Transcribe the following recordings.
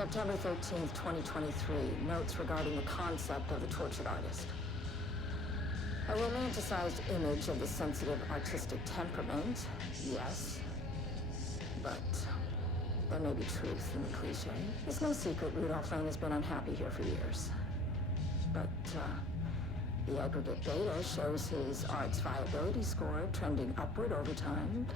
September 13th, 2023. Notes regarding the concept of the tortured artist. A romanticized image of the sensitive artistic temperament, yes. But there may be truth in the cliche. It's no secret Rudolph Lane has been unhappy here for years. But, the aggregate data shows his art's viability score trending upward over time.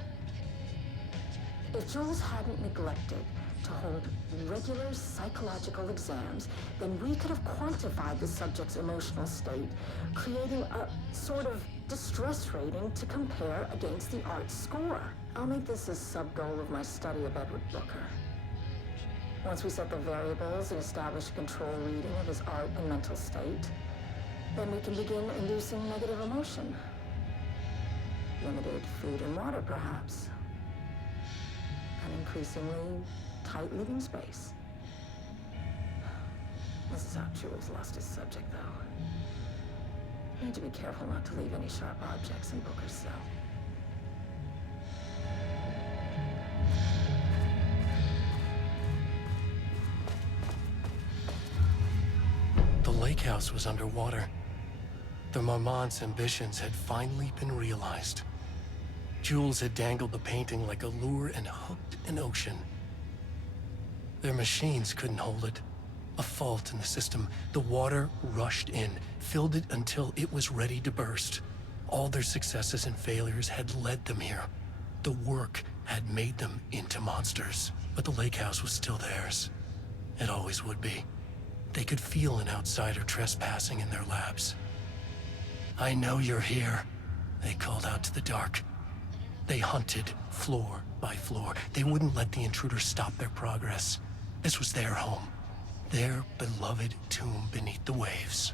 If Jules hadn't neglected to hold regular psychological exams, then we could have quantified the subject's emotional state, creating a sort of distress rating to compare against the art score. I'll make this a sub-goal of my study of Edward Booker. Once we set the variables and establish a control reading of his art and mental state, then we can begin inducing negative emotion. Limited food and water, perhaps. An increasingly tight living space. This is how Jules lost his subject, though. Need to be careful not to leave any sharp objects in Booker's cell. The lake house was underwater. The Marmont's ambitions had finally been realized. Jules had dangled the painting like a lure and hooked an ocean. Their machines couldn't hold it. A fault in the system. The water rushed in, filled it until it was ready to burst. All their successes and failures had led them here. The work had made them into monsters. But the lake house was still theirs. It always would be. They could feel an outsider trespassing in their labs. "I know you're here," they called out to the dark. They hunted floor by floor. They wouldn't let the intruders stop their progress. This was their home, their beloved tomb beneath the waves.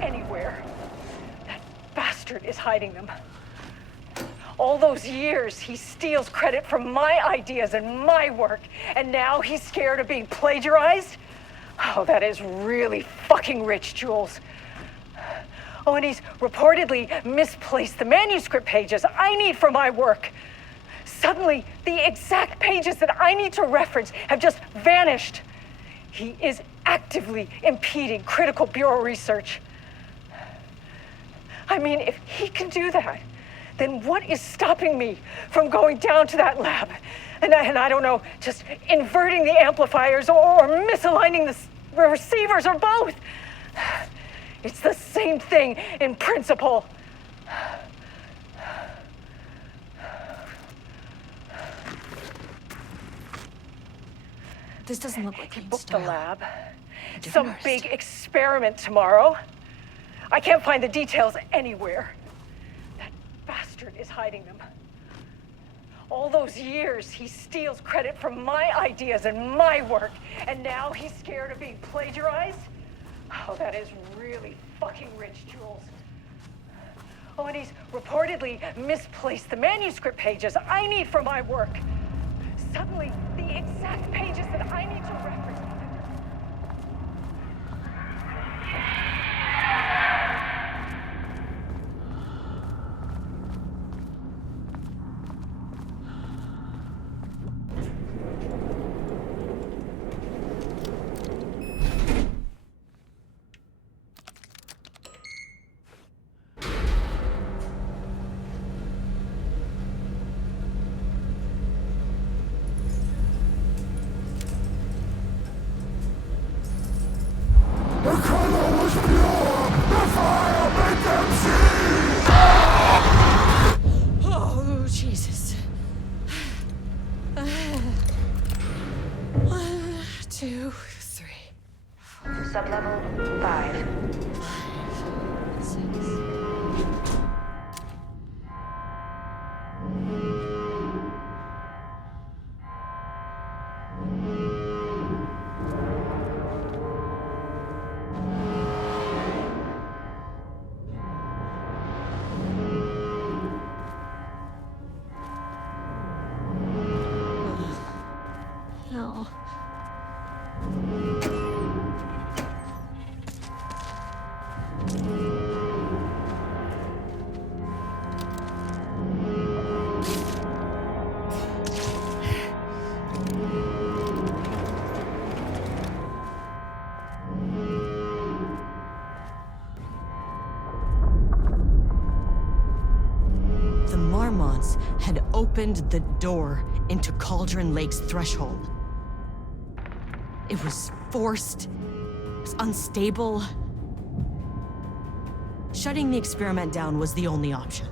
Anywhere. That bastard is hiding them. All those years, he steals credit for my ideas and my work, and now he's scared of being plagiarized? Oh, that is really fucking rich, Jules. Oh, and he's reportedly misplaced the manuscript pages I need for my work. Suddenly, the exact pages that I need to reference have just vanished. He is actively impeding critical bureau research. I mean, if he can do that, then what is stopping me from going down to that lab? And I don't know, just inverting the amplifiers or misaligning the receivers or both. It's the same thing in principle. This doesn't look like He Lane's booked the style. lab. Different Some artist. big experiment tomorrow. I can't find the details anywhere. That bastard is hiding them. All those years, he steals credit from my ideas and my work, and now he's scared of being plagiarized? Oh, that is really fucking rich, Jules. Oh, and he's reportedly misplaced the manuscript pages I need for my work. Suddenly, the exact pages that I need to reference. Oh, Jesus. 1, 2, 3. Sublevel 5. 6. No. The Marmonts had opened the door into Cauldron Lake's threshold. It was forced, it was unstable. Shutting the experiment down was the only option.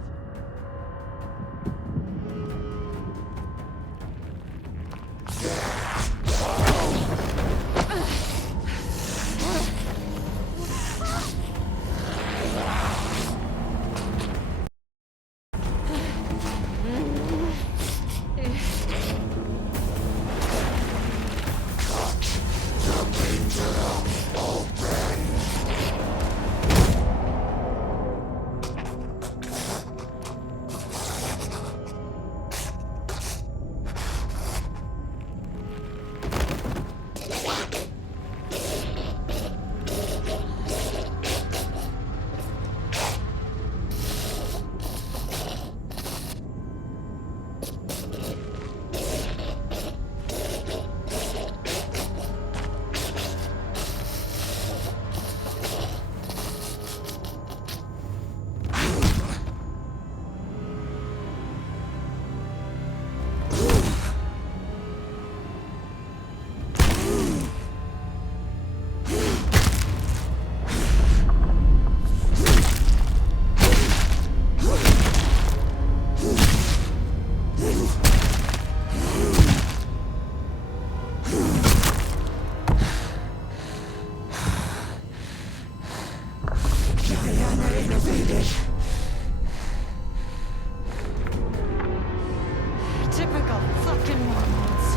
Typical fucking Mormons.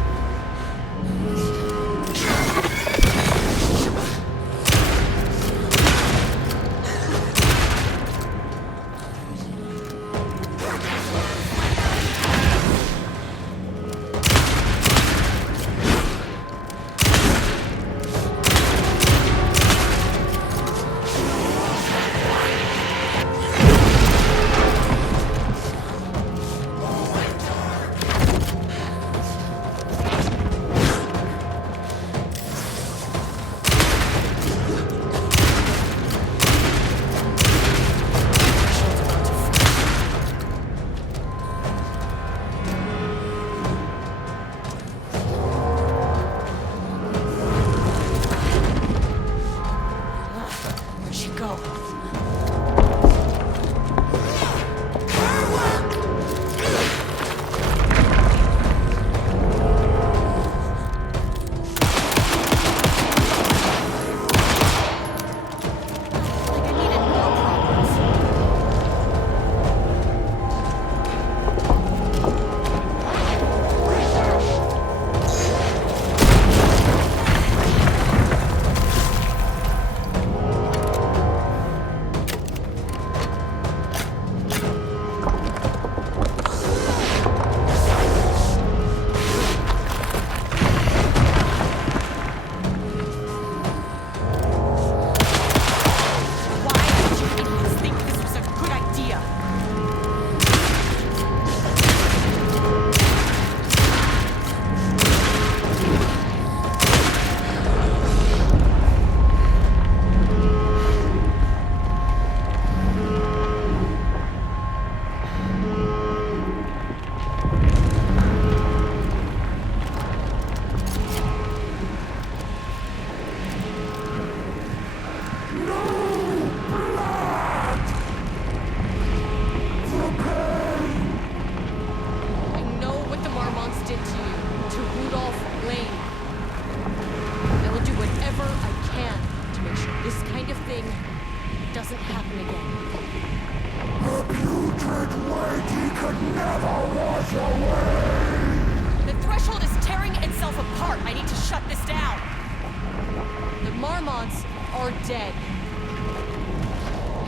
dead.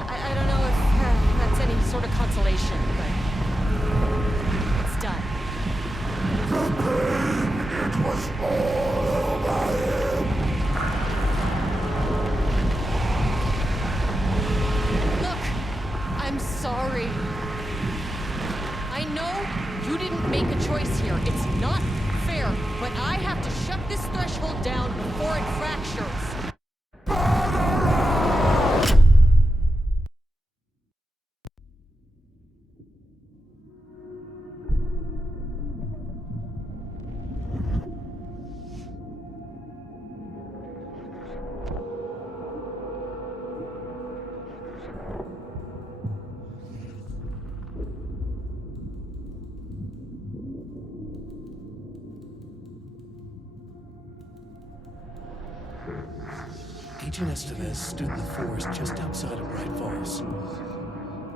I don't know if that's any sort of consolation, but it's done. It was all over him. Look, I'm sorry. I know you didn't make a choice here. It's not fair, but I have to shut this threshold down before it fractures. Agent Estevez stood in the forest just outside of Bright Falls.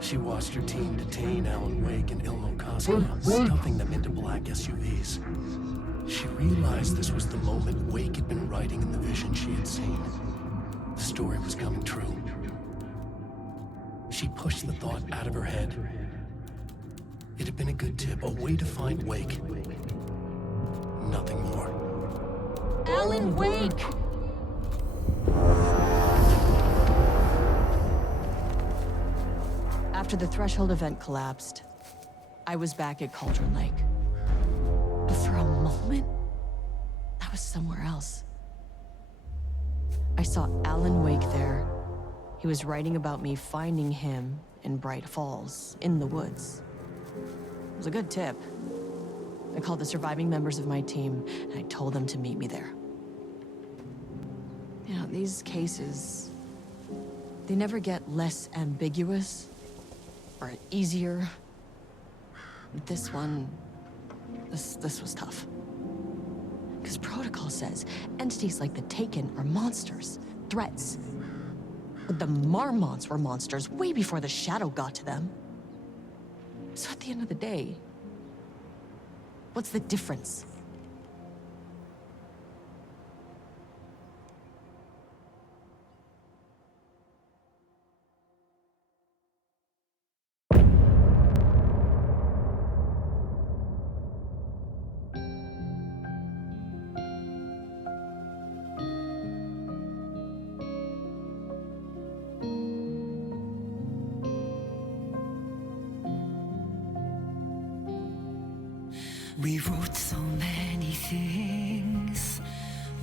She watched her team detain Alan Wake and Ilmo Koska, stuffing them into black SUVs. She realized this was the moment Wake had been writing in the vision she had seen. The story was coming true. She pushed the thought out of her head. It had been a good tip, a way to find Wake. Nothing more. Alan Wake! After the Threshold event collapsed, I was back at Cauldron Lake. But for a moment, I was somewhere else. I saw Alan Wake there. He was writing about me finding him in Bright Falls, in the woods. It was a good tip. I called the surviving members of my team, and I told them to meet me there. You know, these cases, they never get less ambiguous or easier. This one, this was tough. Because protocol says entities like the Taken are monsters, threats. But the Marmonts were monsters way before the Shadow got to them. So at the end of the day, what's the difference? We wrote so many things,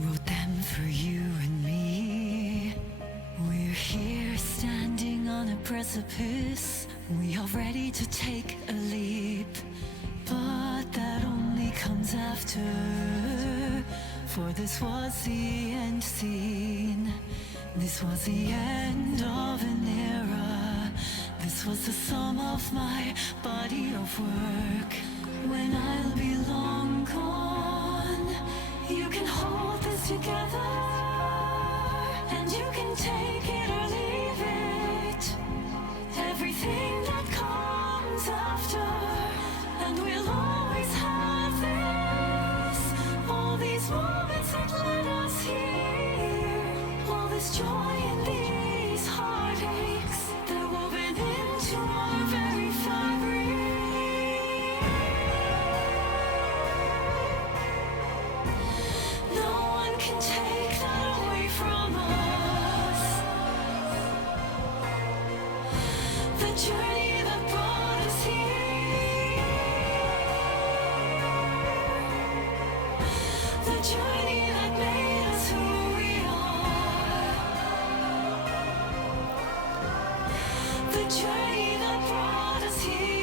wrote them for you and me. We're here standing on a precipice, we are ready to take a leap. But that only comes after, for this was the end scene. This was the end of an era. This was the sum of my body of work. When I'll be long gone, you can hold this together, and you can take it or leave it. Everything that comes after, and we'll always have this. All these moments that led us here, all this joy and these heartaches, they're woven into our very fabric. Can take that away from us. The journey that brought us here, the journey that made us who we are, the journey that brought us here.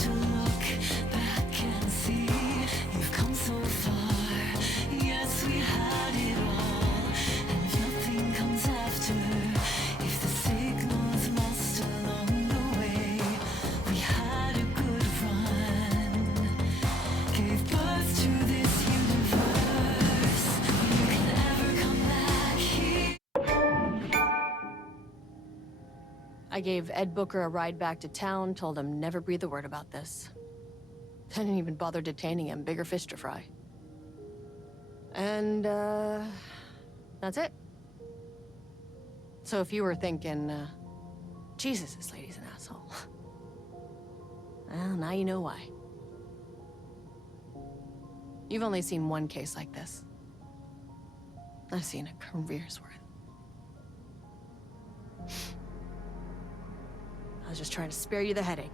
To look back and see you've come so far. Yes, I gave Ed Booker a ride back to town, told him never breathe a word about this. Didn't even bother detaining him, bigger fish to fry. And, that's it. So if you were thinking, Jesus, this lady's an asshole. Well, now you know why. You've only seen one case like this. I've seen a career's worth. I was just trying to spare you the headache.